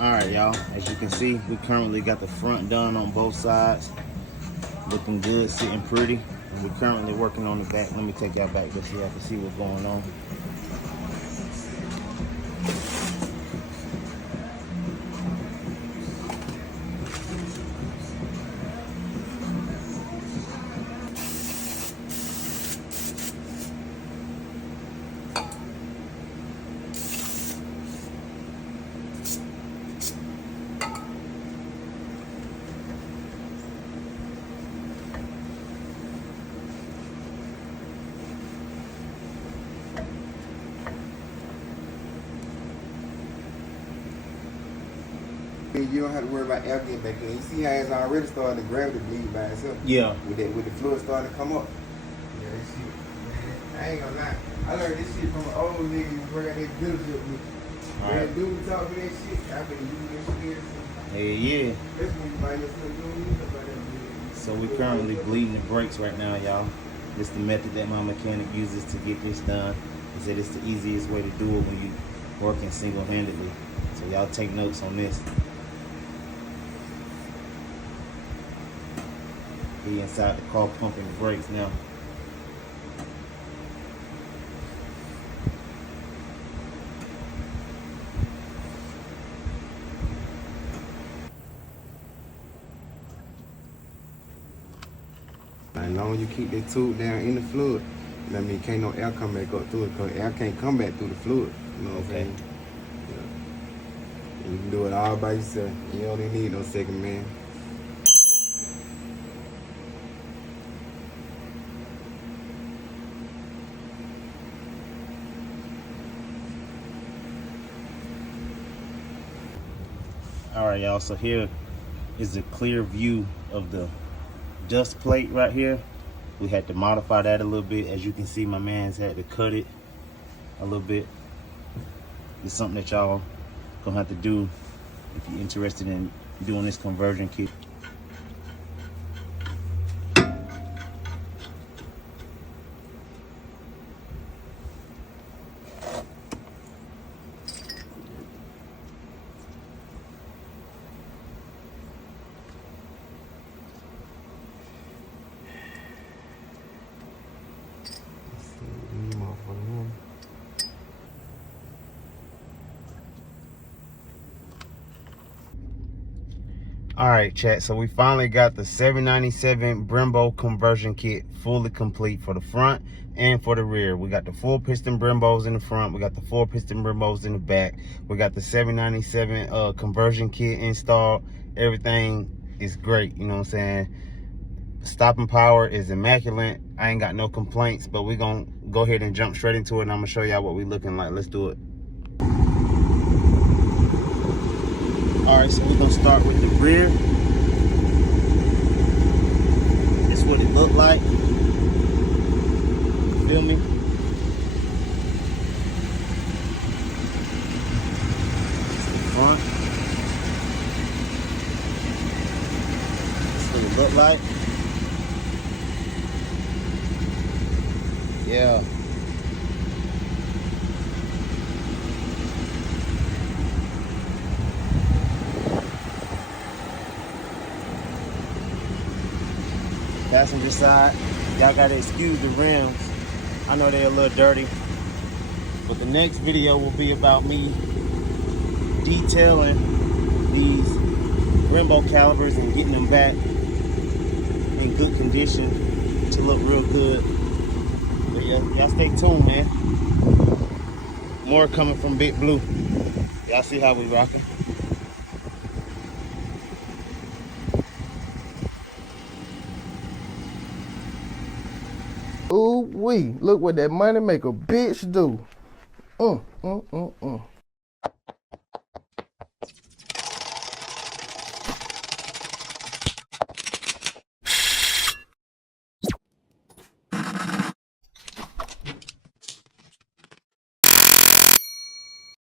Alright, y'all, as you can see, we currently got the front done on both sides. Looking good, sitting pretty. And we're currently working on the back. Let me take y'all back just so y'all can see what's going on. You don't have to worry about air getting back in. You see how it's already starting to gravity bleed by itself? Yeah. With the fluid starting to come up. Yeah, that shit, man. I ain't gonna lie. I learned this shit from an old nigga who brought that dealership with me. Man, dude talk to that shit. I've been using this shit. Hey, yeah. That's when you buy yourself doing. So we're currently bleeding the brakes right now, y'all. This is the method that my mechanic uses to get this done. He said it's the easiest way to do it when you working single-handedly. So y'all take notes on this. He inside the car pumping the brakes now. As long as you keep that tube down in the fluid, that means can't no air come back up through it, because air can't come back through the fluid. You know what I'm saying? Yeah. You can do it all by yourself. You don't even need no second man. Alright, y'all, so here is a clear view of the dust plate right here. We had to modify that a little bit. As you can see, my man's had to cut it a little bit. It's something that y'all gonna have to do if you're interested in doing this conversion kit. All right, chat, so we finally got the 797 Brembo conversion kit fully complete for the front and for the rear. We got the 4-piston Brembos in the front. We got the 4-piston Brembos in the back. We got the 797 conversion kit installed. Everything is great, you know what I'm saying? Stopping power is immaculate. I ain't got no complaints, but we're gonna go ahead and jump straight into it, and I'm gonna show y'all what we looking like. Let's do it. All right, so we're gonna start with the rear. This is what it looked like. Feel me? This is the front. This is what it looked like. Yeah. Passenger side, y'all gotta excuse the rims. I know they're a little dirty, but the next video will be about me detailing these Brembo calipers and getting them back in good condition to look real good. But yeah, y'all stay tuned, man. More coming from Big Blue. Y'all see how we rocking. Ooh wee, look what that money make a bitch do.